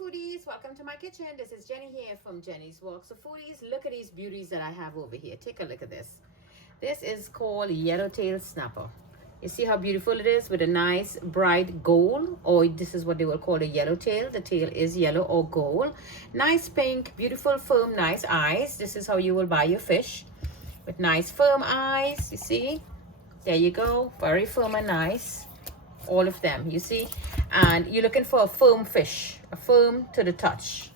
Foodies, welcome to my kitchen. This is Jenny here from Jenny's Walk. So foodies, look at these beauties that I have over here. Take a look at this. This is called yellowtail snapper. You see how beautiful it is with a nice bright gold, or this is what they will call a yellowtail. The tail is yellow or gold. Nice pink, beautiful, firm, nice eyes. This is how you will buy your fish, with nice firm eyes. You see, there you go, very firm and nice. All of them, you see, and you're looking for a firm fish, a firm to the touch,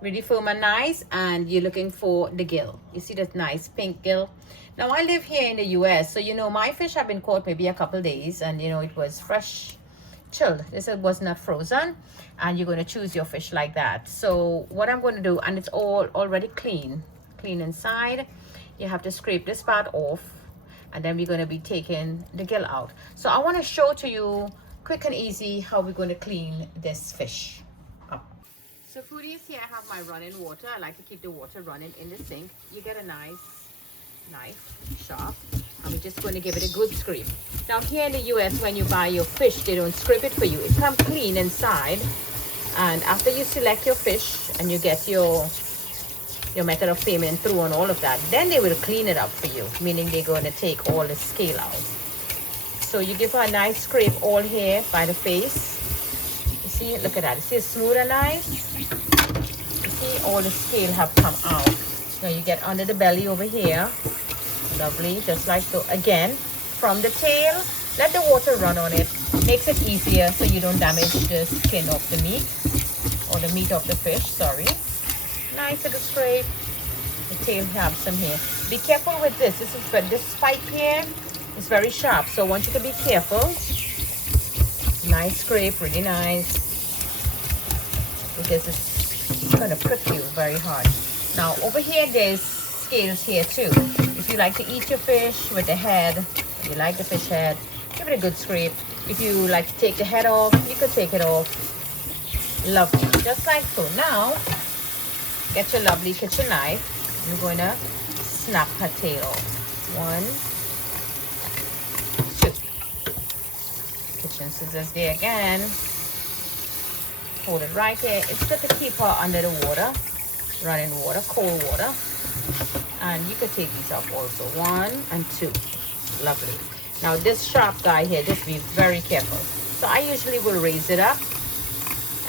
really firm and nice. And you're looking for the gill. You see that nice pink gill. Now I live here in the US, so you know my fish have been caught maybe a couple days, and you know it was fresh, chilled. This was not frozen, and you're going to choose your fish like that. So what I'm going to do, and it's all already clean inside. You have to scrape this part off, and then we're going to be taking the gill out. So I want to show to you quick and easy how we're going to clean this fish up. So foodies, here I have my running water. I like to keep the water running in the sink. You get a nice knife, sharp, and we're just going to give it a good scrape. Now here in the US, when you buy your fish, they don't scrape it for you. It comes clean inside, and after you select your fish and you get your method of payment through and all of that, then they will clean it up for you, meaning they're going to take all the scale out. So you give her a nice scrape all here by the face. You see, look at that. You see it's smooth and nice? You see all the scale have come out. Now you get under the belly over here. Lovely, just like so. Again, from the tail, let the water run on it. Makes it easier so you don't damage the skin of the meat, or the meat of the fish, sorry. Nice little scrape. The tail have some here. Be careful with this. This spike here is very sharp, so I want you to be careful. Nice scrape, really nice, because it's gonna prick you very hard. Now over here, there's scales here too. If you like to eat your fish with the head, if you like the fish head, give it a good scrape. If you like to take the head off, you could take it off. Lovely, just like so. Now get your lovely kitchen knife. I'm going to snap her tail off. 1, 2. Kitchen scissors there again. Hold it right there. It's good to keep her under the water, running water, cold water. And you could take these off also. 1 and 2. Lovely. Now this sharp guy here, just be very careful. So I usually will raise it up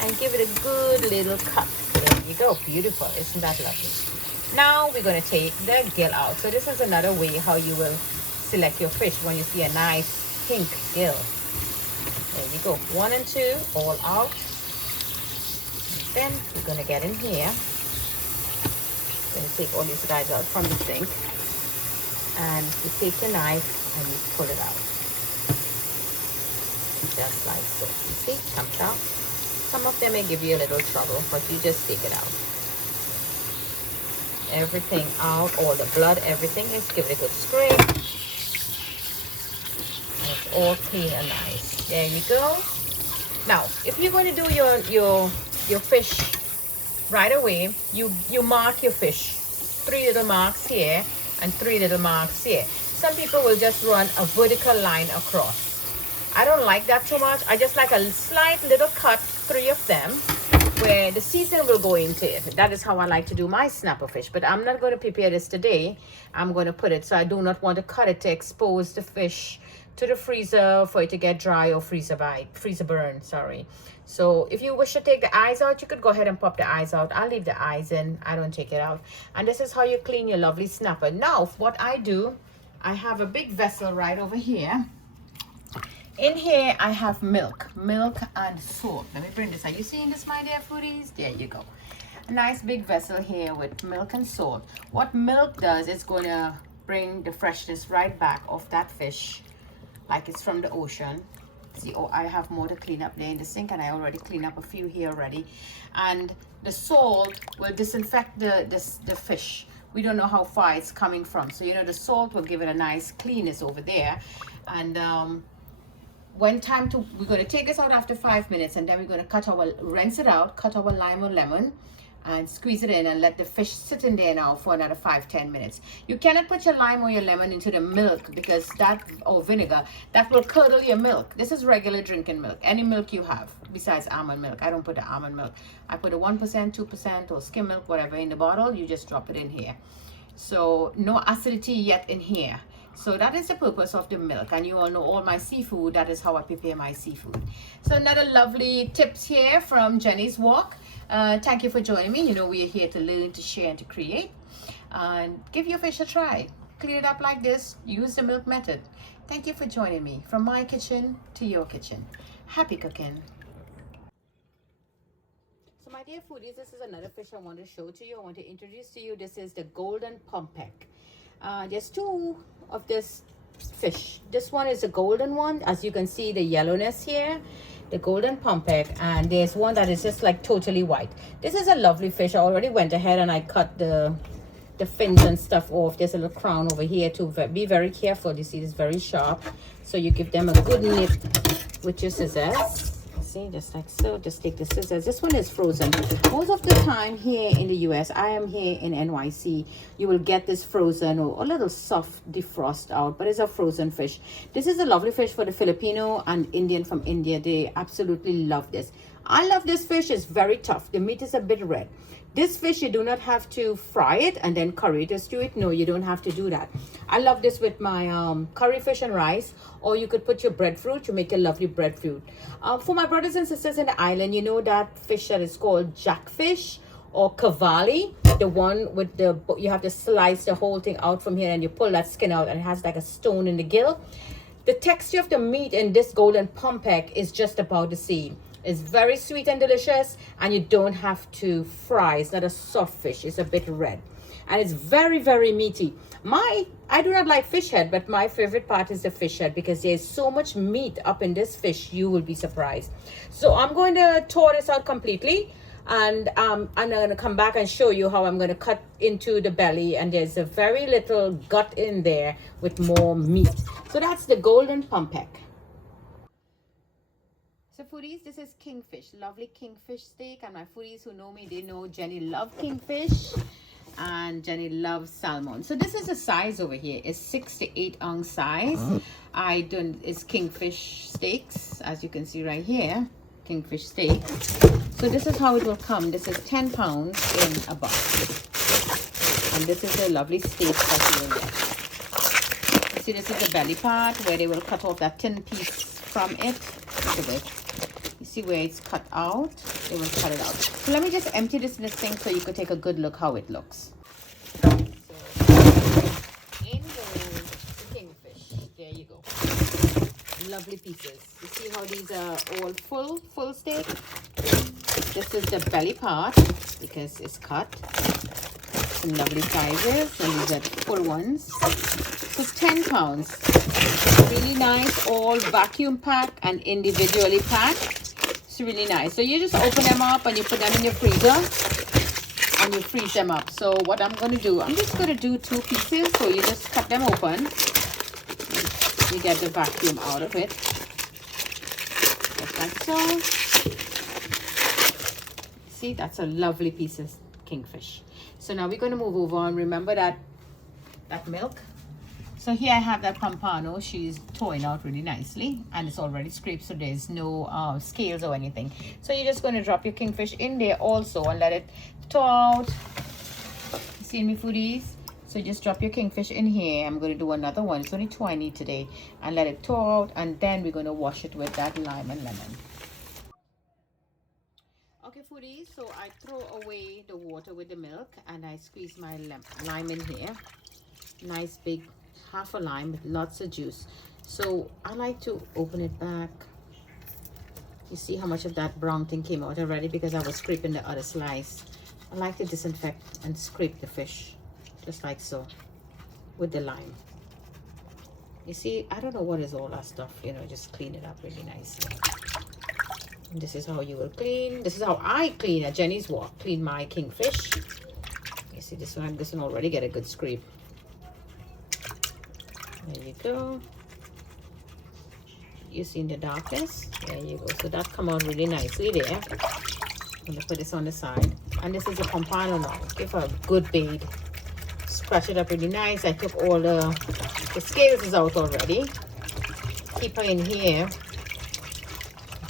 and give it a good little cut. There you go, beautiful. Isn't that lovely? Now we're going to take the gill out. So this is another way how you will select your fish when you see a nice pink gill. There you go, 1 and 2 all out. And then we're going to get in here. Going to take all these guys out from the sink, and you take the knife and you pull it out, just like so. You see, comes out. Some of them may give you a little trouble, but you just take it out. Everything out, all the blood, everything is. Give it a good scrape. And it's all clean and nice. There you go. Now, if you're going to do your fish right away, you mark your fish. 3 little marks here and 3 little marks here. Some people will just run a vertical line across. I don't like that too much. I just like a slight little cut, 3 of them, where the season will go into it. That is how I like to do my snapper fish. But I'm not going to prepare this today. I'm going to put it, so I do not want to cut it to expose the fish to the freezer for it to get dry or freezer burn, sorry. So if you wish to take the eyes out, you could go ahead and pop the eyes out. I'll leave the eyes in. I don't take it out. And this is how you clean your lovely snapper. Now, what I do, I have a big vessel right over here. In here, I have milk and salt. Let me bring this. Are you seeing this, my dear foodies? There you go. A nice big vessel here with milk and salt. What milk does, it's going to bring the freshness right back of that fish, like it's from the ocean. See, oh, I have more to clean up there in the sink, and I already cleaned up a few here already. And the salt will disinfect the fish. We don't know how far it's coming from. So, you know, the salt will give it a nice cleanness over there. And we're going to take this out after 5 minutes, and then we're going to rinse it out, cut our lime or lemon, and squeeze it in and let the fish sit in there now for another 5-10 minutes. You cannot put your lime or your lemon into the milk because that, or vinegar, that will curdle your milk. This is regular drinking milk, any milk you have besides almond milk. I don't put the almond milk. I put a 1%, 2% or skim milk, whatever, in the bottle. You just drop it in here. So no acidity yet in here. So that is the purpose of the milk. And you all know all my seafood, that is how I prepare my seafood. So another lovely tips here from Jenny's Walk. Thank you for joining me. You know, we are here to learn, to share, and to create. And give your fish a try. Clean it up like this. Use the milk method. Thank you for joining me. From my kitchen to your kitchen. Happy cooking. So my dear foodies, this is another fish I want to show to you. I want to introduce to you. This is the golden peck. There's two of this fish. This one is a golden one, as you can see the yellowness here, the golden peck, and there's one that is just like totally white. This is a lovely fish. I already went ahead and I cut the fins and stuff off. There's a little crown over here to be very careful. You see, it's very sharp, so you give them a good nip with your scissors. See, just like so. Just take the scissors. This one is frozen. Most of the time here in the US, I am here in NYC, you will get this frozen or a little soft defrost out, but it's a frozen fish. This is a lovely fish for the Filipino and Indian from India. They absolutely love this. I love this fish. It's very tough. The meat is a bit red. This fish, you do not have to fry it and then curry it or stew it. No, you don't have to do that. I love this with my curry fish and rice, or you could put your breadfruit to make a lovely breadfruit. For my brothers and sisters in the island, you know that fish that is called jackfish or cavalli, the one with the, you have to slice the whole thing out from here and you pull that skin out and it has like a stone in the gill. The texture of the meat in this golden peck is just about the same. It's very sweet and delicious, and you don't have to fry. It's not a soft fish. It's a bit red, and it's very, very meaty. I do not like fish head, but my favorite part is the fish head because there's so much meat up in this fish, you will be surprised. So I'm going to thaw this out completely, and I'm going to come back and show you how I'm going to cut into the belly, and there's a very little gut in there with more meat. So that's the golden peck. So foodies, this is kingfish, lovely kingfish steak, and my foodies who know me, they know Jenny loves kingfish and Jenny loves salmon. So this is the size over here. It's 6 to 8 ounce size. It's kingfish steaks, as you can see right here, kingfish steak. So this is how it will come. This is 10 pounds in a box, and this is a lovely steak that you will get. You see, this is the belly part where they will cut off that thin piece from it. Look at it. You see where it's cut out? They will cut it out. So let me just empty this in this thing so you could take a good look how it looks. So in goes the kingfish. There you go. Lovely pieces. You see how these are all full steak? This is the belly part because it's cut. Some lovely sizes, and these are the full ones. So 10 pounds. Really nice, all vacuum packed and individually packed. It's really nice. So you just open them up and you put them in your freezer and you freeze them up. So what I'm going to do, I'm just going to do 2 pieces. So you just cut them open. You get the vacuum out of it. Just like so. See, that's a lovely piece of kingfish. So now we're going to move over and remember that milk. So here I have that pompano. She's thawing out really nicely, and it's already scraped, so there's no scales or anything. So you're just going to drop your kingfish in there also and let it thaw out. You see me, foodies? So just drop your kingfish in here. I'm going to do another one. It's only 2 I need today, and let it thaw out, and then we're going to wash it with that lime and lemon. Okay, foodies, so I throw away the water with the milk and I squeeze my lime in here. Nice big half a lime with lots of juice. So I like to open it back. You see how much of that brown thing came out already because I was scraping the other slice. I like to disinfect and scrape the fish just like so with the lime. You see, I don't know what is all that stuff, you know, just clean it up really nicely. And this is how you will clean. This is how I clean at Jenny's Walk. Clean my kingfish. You see this one already get a good scrape. There you go. You see in the darkness? There you go. So that come out really nicely there. I'm gonna put this on the side. And this is a pompano now. Give her a good bathe. Scratch it up really nice. I took all the scales is out already. Keep her in here.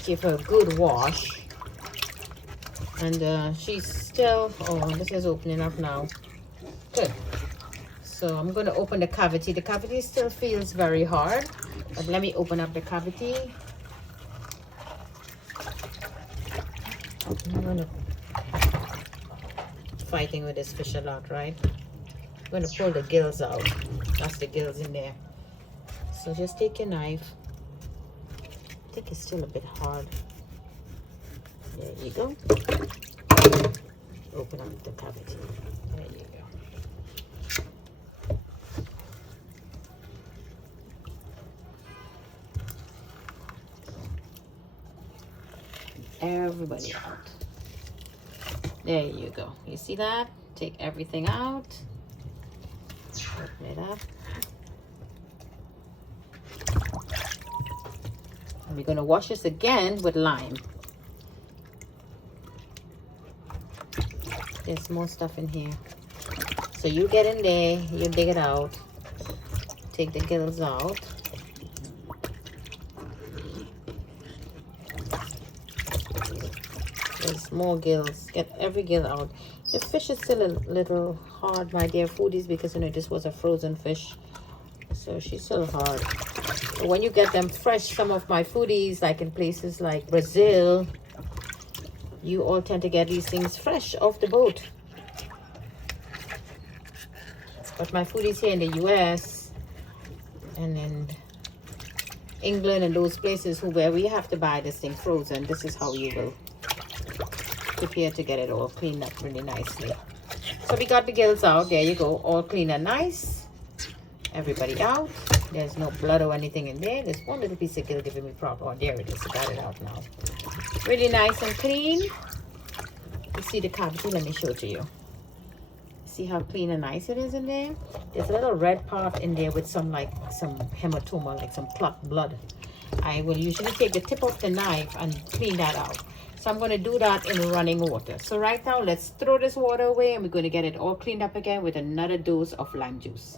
Give her a good wash. And she's still, oh, this is opening up now. Good. So I'm going to open the cavity. The cavity still feels very hard, but let me open up the cavity. I'm going to fighting with this fish a lot, right? I'm going to pull the gills out. That's the gills in there. So just take your knife. I think it's still a bit hard. There you go. Open up the cavity. There you go. Everybody out. There you go. You see that? Take everything out. Open it up. And we're going to wash this again with lime. There's more stuff in here. So you get in there, you dig it out. Take the gills out. There's more gills. Get every gill out. The fish is still a little hard, my dear foodies, because you know this was a frozen fish. So she's still hard. But when you get them fresh, some of my foodies, like in places like Brazil, you all tend to get these things fresh off the boat. But my foodies here in the US and in England and those places where we have to buy this thing frozen, this is how you will prepare to get it all cleaned up really nicely. So we got the gills out. There you go. All clean and nice. Everybody out. There's no blood or anything in there. There's one little piece of gill giving me problem. Oh, there it is. I got it out now. Really nice and clean. You see the cavity? Let me show it to you. See how clean and nice it is in there? There's a little red part in there with some hematoma, like some clot blood. I will usually take the tip of the knife and clean that out. So I'm going to do that in running water. So right now, let's throw this water away and we're going to get it all cleaned up again with another dose of lime juice.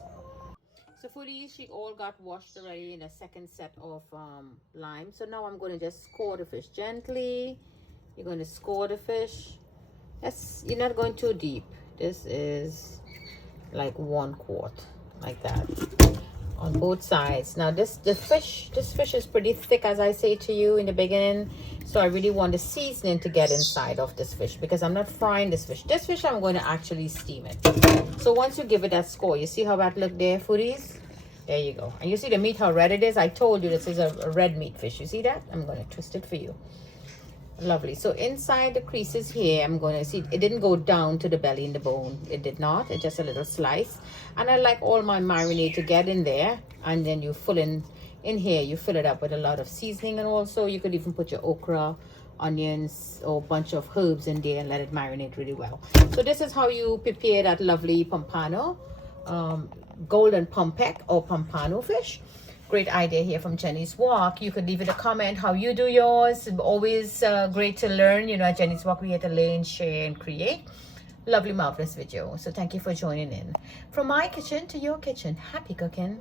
So foodies, she all got washed already in a second set of lime. So now I'm going to just score the fish gently. You're going to score the fish. You're not going too deep. This is like 1 quart, like that, on both sides. Now this fish is pretty thick, as I say to you in the beginning. So I really want the seasoning to get inside of this fish because I'm not frying this fish. This fish I'm going to actually steam it. So once you give it that score, you see how that look there, foodies? There you go. And you see the meat, how red it is? I told you this is a red meat fish. You see that? I'm going to twist it for you. Lovely. So inside the creases here, I'm going to see it didn't go down to the belly in the bone. It did not. It's just a little slice. And I like all my marinade to get in there. And then you fill in here, you fill it up with a lot of seasoning. And also you could even put your okra, onions, or a bunch of herbs in there and let it marinate really well. So this is how you prepare that lovely pompano, golden peck or pompano fish. Great idea here from Jenny's Walk. You could leave it a comment how you do yours. Always great to learn. You know, at Jenny's Walk, we here to learn, share, and create. Lovely, marvelous video. So thank you for joining in. From my kitchen to your kitchen, happy cooking.